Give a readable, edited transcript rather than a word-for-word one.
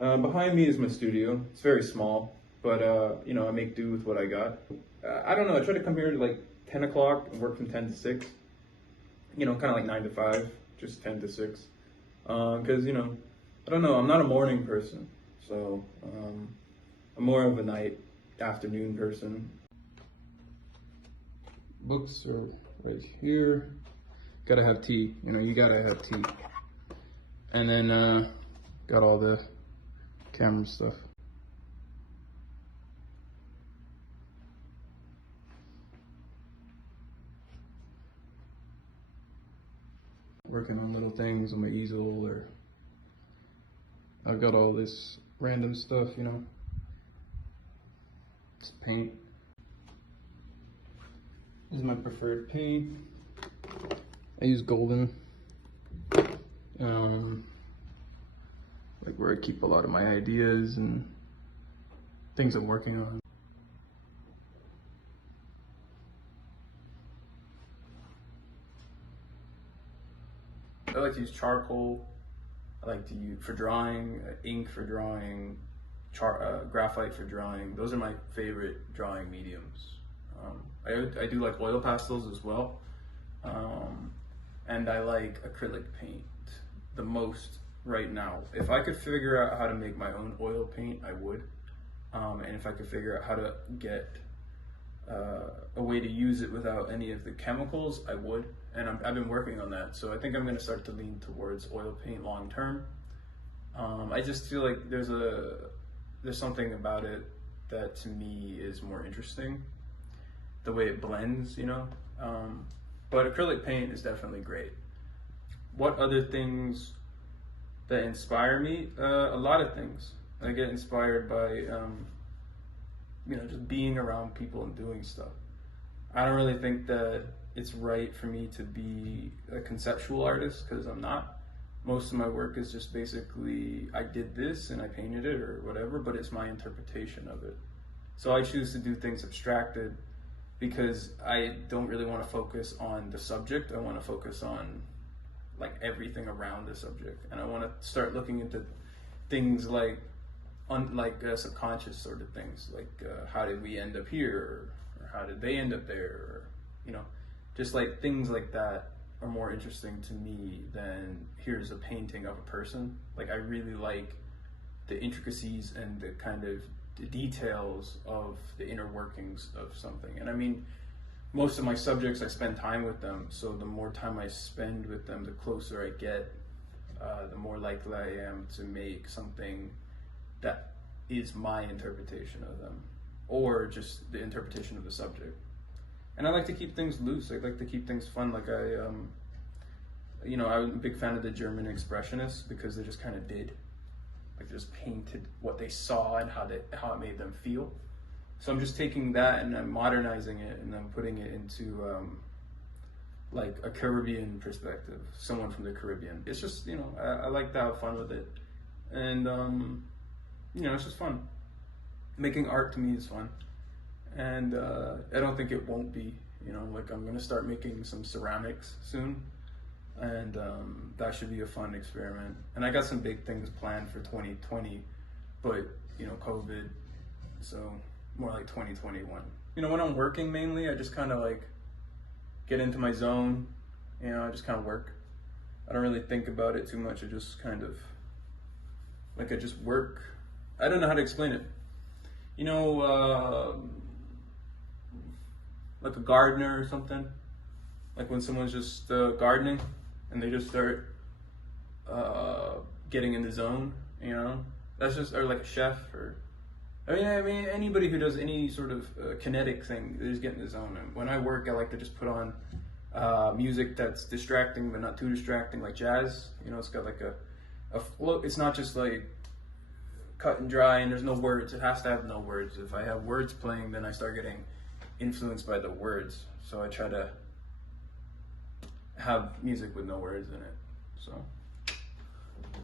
Behind me is my studio. It's very small, but you know, I make do with what I got. I don't know. I try to come here at like 10 o'clock and work from 10 to 6. You know, kind of like 9 to 5, just 10 to 6. Because you know, I don't know. I'm not a morning person, so I'm more of a night, afternoon person. Books are right here. Gotta have tea. You know, you gotta have tea. And then got all the camera stuff. Working on little things on my easel, or I've got all this random stuff, you know. It's paint. This is my preferred paint. I use golden. Like where I keep a lot of my ideas and things I'm working on. I like to use charcoal. I like to use for drawing, ink for drawing, graphite for drawing. Those are my favorite drawing mediums. I do like oil pastels as well. And I like acrylic paint the most right now. If I could figure out how to make my own oil paint, I would. And if I could figure out how to get a way to use it without any of the chemicals, I would. And I've been working on that. So I think I'm gonna start to lean towards oil paint long term. I just feel like there's something about it that to me is more interesting. The way it blends, you know? But acrylic paint is definitely great. What other things that inspire me? A lot of things. I get inspired by, you know, just being around people and doing stuff. I don't really think that it's right for me to be a conceptual artist, because I'm not. Most of my work is just basically, I did this and I painted it or whatever, but it's my interpretation of it. So I choose to do things abstracted because I don't really want to focus on the subject. I want to focus on like everything around the subject. And I want to start looking into things like subconscious sort of things, like how did we end up here, or how did they end up there, or, you know, just like things like that are more interesting to me than here's a painting of a person. Like I really like the intricacies and the kind of the details of the inner workings of something. And I mean, most of my subjects, I spend time with them. So the more time I spend with them, the closer I get, the more likely I am to make something that is my interpretation of them, or just the interpretation of the subject. And I like to keep things loose. I like to keep things fun. Like you know, I'm a big fan of the German expressionists because they just kind of did. Like they just painted what they saw and how it made them feel. So I'm just taking that and I'm modernizing it, and I'm putting it into like a Caribbean perspective, someone from the Caribbean. It's just, you know, I like to have fun with it. And, you know, it's just fun. Making art to me is fun. And I don't think it won't be, you know, like I'm gonna start making some ceramics soon. And that should be a fun experiment. And I got some big things planned for 2020, but, you know, COVID, so more like 2021. You know, when I'm working mainly, I just kind of like get into my zone, you know, I just kind of work. I don't really think about it too much. I just kind of, like I just work. I don't know how to explain it. You know, like a gardener or something. Like when someone's just gardening and they just start getting in the zone, you know? That's just, or like a chef, or I mean, anybody who does any sort of kinetic thing, they just get in the zone. And when I work, I like to just put on music that's distracting, but not too distracting, like jazz. You know, it's got like a flow. It's not just like cut and dry and there's no words. It has to have no words. If I have words playing, then I start getting influenced by the words. So I try to have music with no words in it. So.